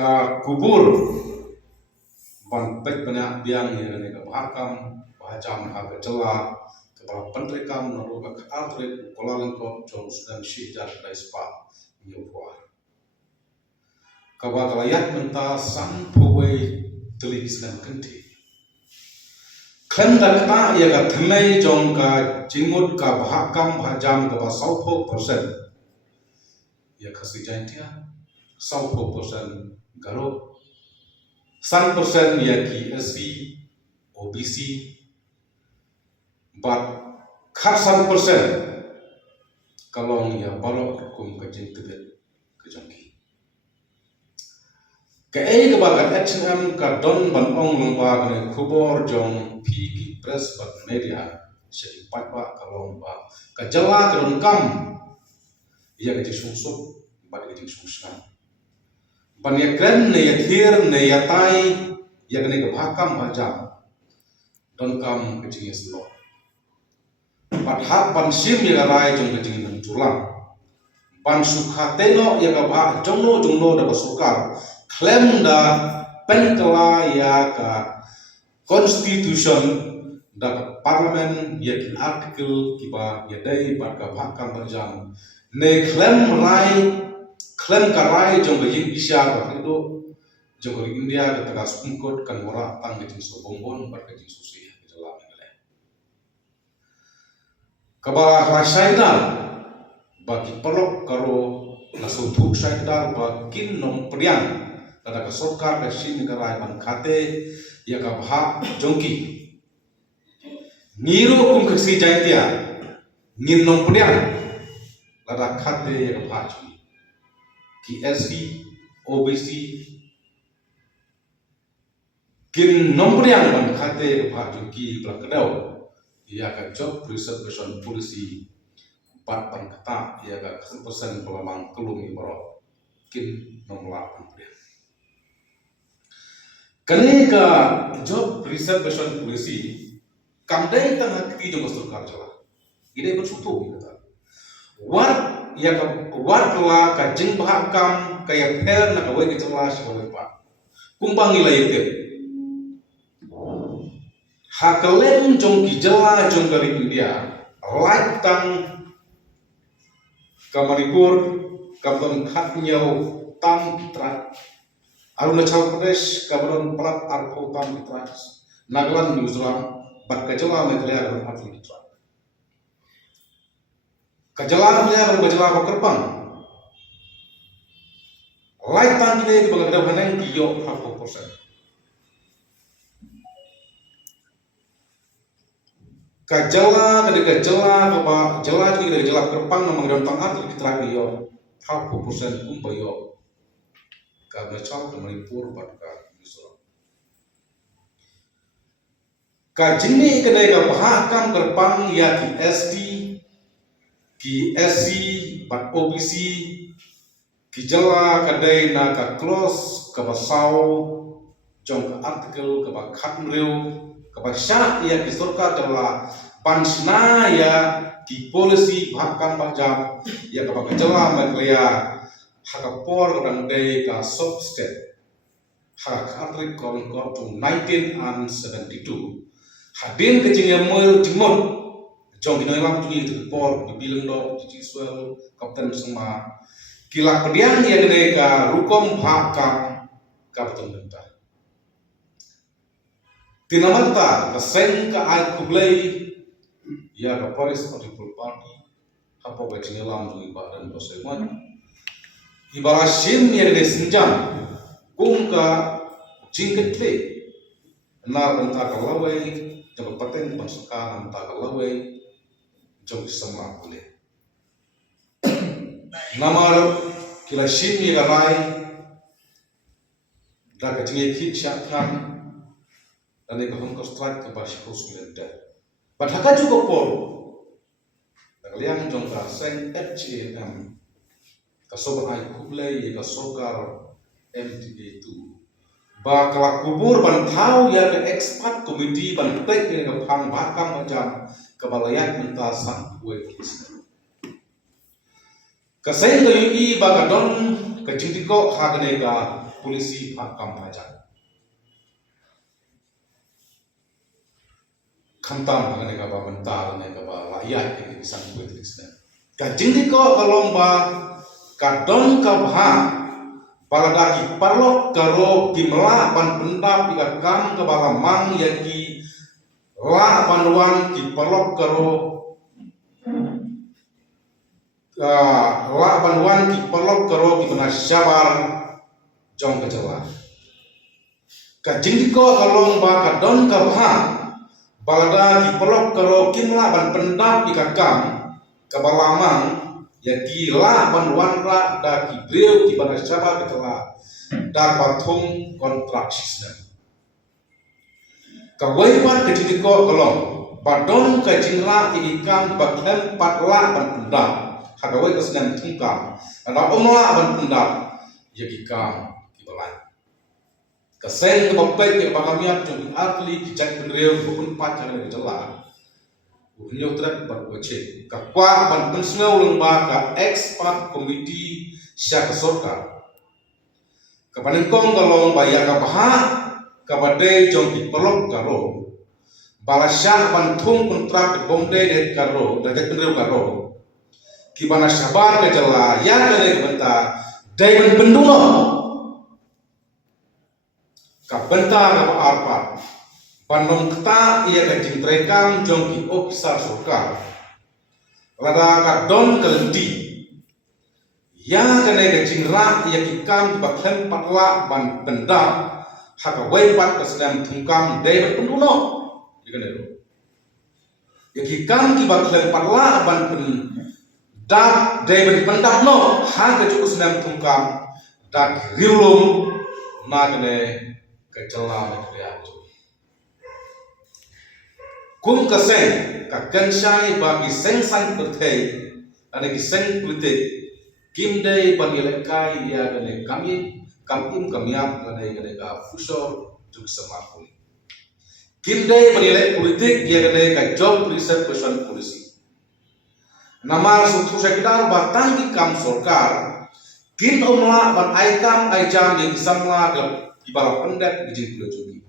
ka kubur ban pek banyak biang ya ne ka bahakam bahajam ha ka jala ka para pentrekam na ro ka atre kolaleng ko jong sudan shijar dai spa nyuwa ka ba kalayat menta san phowei tuliskan kenti khanda ta ya ka thnai jong ka jingmut ka bahakam bahajam ka ba 60% ya khasi jantia 60% garo 1% ya ki SC OBC but khar 1% kalong ya balok kum ka jing tibet ka jangki ka ei ka ba ka HM ka don ban ong long ba ne khubor jong phi ki press but media se pat ba kalong ba ka jala ka don kam ya ka jing sung ba ka jing sung ban ya kren ne ya thir ne ya tai ya ne ka bhakam bhajam don kam ka jing slow ban hak ban sim ya rai jong ka jing nan tulang ban sukha teno ya ka bha jongno da basukar claim da penkala ya ka constitution da parliament ya ki article ki ba ya dai ba ka bhakam bhajam ne claim ka rai jong ka jing isya ba do jong ka India ka ta Supreme Court kan wara tang ka jing so bongbon ba ka jing susi ka jala ngale ka ba rasaida ba ki pelok karo na so thuk saida ba kin nom priang kada ka sarkar ka sin ka rai ban khate ya ka bha jongki ngiro kum khasi jaitia ngin nom priang kada khate ya ka bha jongki ki SC OBC kin nompriang ban khate bha jongki bla kadau ya ka job preservation policy pat pan kata ya ka 100% pelamang kelung ibaro kin nomla nompriang kane ka job preservation policy kamdai tang hakti jong sarkar jala ide ban sutu kata war ya ka war kala ka jing bahakam kaya per na ka wei ka jala shi wei pa kumbang ilai te hakalem jong ki jala jong kari India like tang kamaripur kabon khatnyau tam kitrat Arunachal Pradesh kabon prat arpo tam kitrat Nagaland New Zealand bat ka jala Meghalaya kabon atli kitrat kajala punya kalau kajala apa kerpang, light tang kita itu kalau kita heneng kiyo 40%. Kajala ketika jala apa jala kita jala kerpang memang dalam tang atli kita kiyo 40% kumpayo karena cakap Manipur pada Misra. Kajini ketika bahakam kerpang ya ki SD ki SC bat OBC ki jala kadai na ka close ka basau jong ka article ka ba khatmreu ka ba sha ya ki sarkar jala pansna ya ki policy bhakam bajam ya ka ba jala Meghalaya hakapor kadang dai ka sub state hak article kon to 1972 hadin ke jingmul jingmul jong kita lam tuni itu por di bilang do di Israel kapten sama kila pediang ya gede ka rukom bhakam kapten benta tinamanta ka sen ka al kublai ya ka Paris Political Party hapo ka jing lam tuni badan do seman ibarasim ya gede sinjam kum ka jingketle na benta ka lawai jang paten pansaka benta ka lawai jong sama boleh. Namar kila shini ramai dah kecil kit syakkan dan ekor strike ke bawah kusulitan. Padahal juga por. Kalian jong kaseng HAM kasobar ai kublai kasokar MTA2. Bakal kubur ban tahu ya ke expat komiti ban tek ke phang bhakam macam kebalayan minta sang kue tulis. Kaseng ke yuki bagadon ke jindiko hagne ka polisi hakam pajak. Kantam hangane ka ba mental ne ka ba rakyat ke sang politik sen. Ka jindi ko kalomba ka don ka bha baladaki parlok karo kimla pan pendap ika kam ka balamang yaki la banduan ki parlok karo la banduan ki parlok karo ki bana syabar jong kecewa. Ka jindi ko kalomba ka don ka bha balada di pelok karo kimla ban pendap di kakam kabalamang ya gila ban wanra da ki breu ki ban syaba ketela da batung kontraksisna ka waipan ke jindi ko kolong badon ka jingla inikam bakhem patla ban pendap hagawai kesnan tungkam ada omla ban pendap ya gikam ki balai Kaseng ke bapak ke bakamiat jom atli kijak penreu bukun pacar ke jela. Unyo trek berwajib. Kakwa ban pensnau lengba ka expert committee sya kesorka. Kapanengkong kalong baya ka baha kabade jom dipelok karo. Balasya ban thung kontrak ke bomde de karo dajak penreu karo. Kibana sabar ke jela ya kale benta dai ban penduno. Kabenta nama arpat bandung keta ia kajing trekam jongki ofisar soka lada kadon kelenti ya kene kajing rak ia kikam bakhen patla ban benda haka waipat kesedam tungkam dai berpenduno ikane ro ya kikam ki bakhen patla ban benda dai berpendap no haka cukup sedam tungkam dak riulum na kene kecelah negara itu. Kum keseng kakensyai bagi sengsang bertei, ane kiseng politik kim day panilai dia kene kamim kamiap kene ka fusor juk semakul. Kim day panilai politik dia kene ka job research person polisi. Nama sutu sekidar batang di kam sorkar kim omla ban aikam aijam yang disamla ke di bawah pendak di jengkul jogi.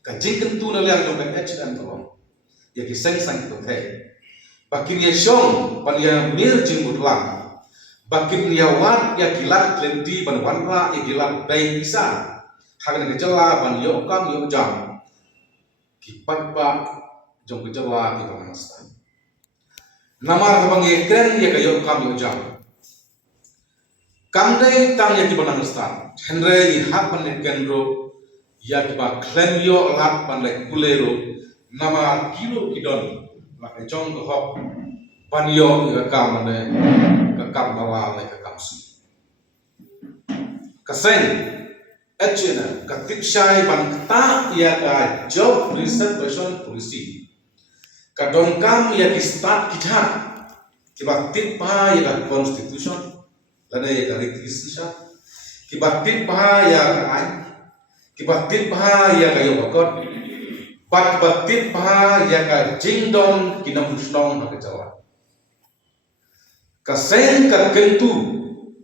Kajing kentu nali yang jombek dan tolong. Ya kiseng sang itu teh. Bakin ya syong pan ya mir jengkut lang. Bakin ya wan ya gilat klendi ban wanra ya gilat bayi bisa. Hakan kejela ban ya okam ya jam. Kipat ba jong kejela di pangastan. Nama kabang ya keren ya kayo okam ya jam. Kamdai tang ya kibanang stan. Henry di hak panek gendro ya kiba klemyo lat panek kulero nama kilo kidon maka jong hok panyo ya kamane kakam bala le kakam si. Kaseng echena katip syai ban kata ya ka job research person polisi. Kadongkam ya ki start kijat kiba tipa ya ka constitution lada ya ka requisition kibatit bahaya kan kibatit bahaya kayo bakot bat batit bahaya ka jingdon kinamusnong na kajawa kaseng ka kentu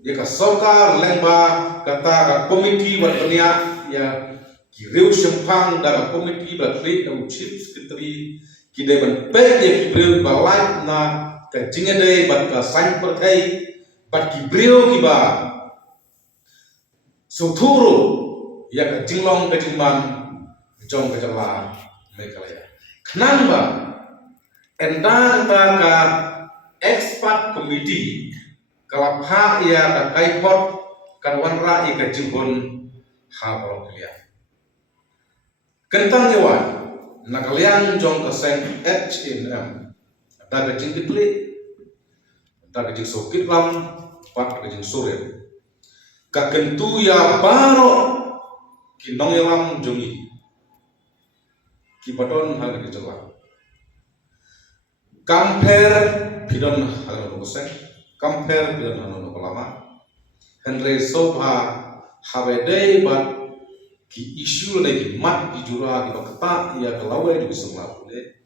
ya ka sokar lengba kata ka komiti berpenia ya kiriu sempang daga komiti berklit na chief secretary kide ban pek ya kibriu balai na ka jingede bat ka sain perkai bat kibriu kiba Suturu ya ka jinglong ka jingman jong ka jala mekalaya. Kenapa? Enda ka expert committee kalapha ya ka kaipot kan wanra i ka jingbon ha bloklia. Kentang yawan nakalian jong ka sen H&M ada ka jingkitli ada ka jing sokit lam pat ka jing sore kakentu ya baro kinong yalam jongi kibaton hal kecela kamper bidon hal nukose kamper bidon hal nukolama Henry Sobha hawedei bat ki isu lagi mat ki jura ki bakta ya kalawe di semua boleh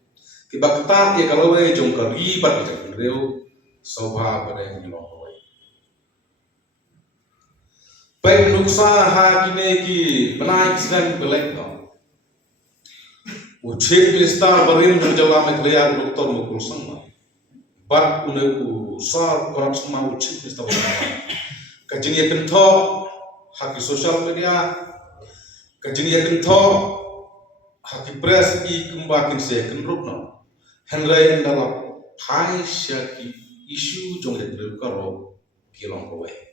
ki bakta ya kalawe jong kari bat ki reu Sobha pada yang dilong Baik nuksa hakine ki menaik sedang belek no. Chief Minister barin berjawab meklea Dr. Mukul Sangma. Bat uneku sar korupsi mau Chief Minister barin. Kajini yakin tho haki social media, kajini yakin tho haki press i kumbakin se yakin rukno. Henry dalam hai syaki isu jong yakin karo kilong kowe.